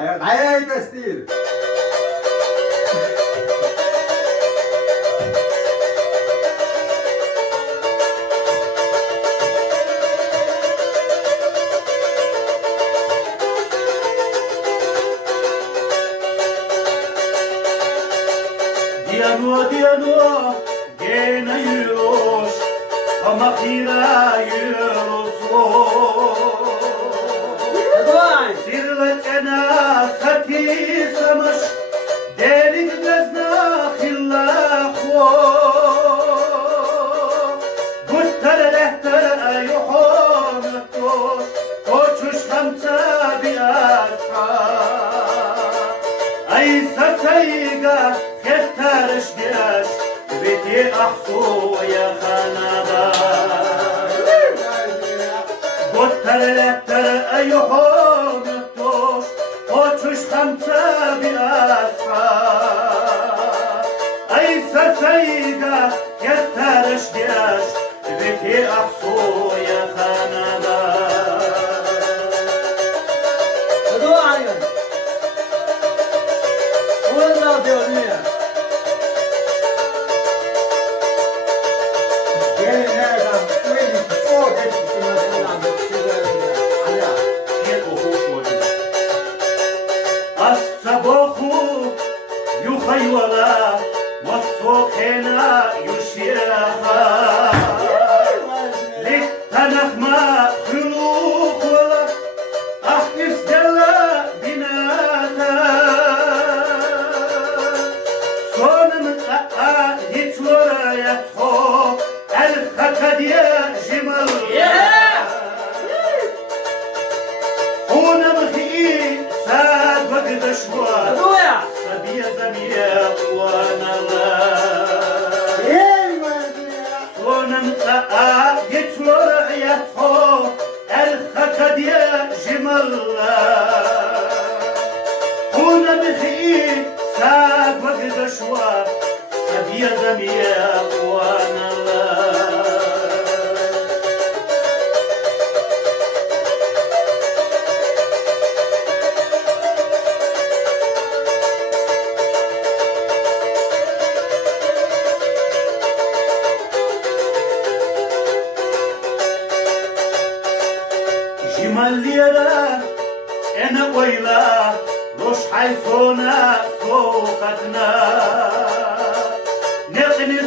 Nej, inte stil. Diano, gene yürüyor, ama hira yürüyor. Sirletena satisamış, derin bezna khillahu. Guttere lehtere yuhontu, koçuş hamsa bi asra. Ay satayga خطرش گش بیتی احسو یا خاندا گوتر لحتر ایوهان توش خوچوش خمسه بی اسفا ای سسیگا خطرش گش بیتی احسو یا خاندا يخيولا والصوخنا يشيخا لك تنخما خلوق ولا أحكس دلا بناتا صونم تقا يتورا يتخو الخكدية جمال هونم خي ساد وقدش سبيا زميا وانا لا ونمتا يتور يتخو الخكديا جمال هنا بخي ساد وقدشوا سبيا زميا وانا لا جماليرا أنا ويلا روش حيثونا سوقتنا نقني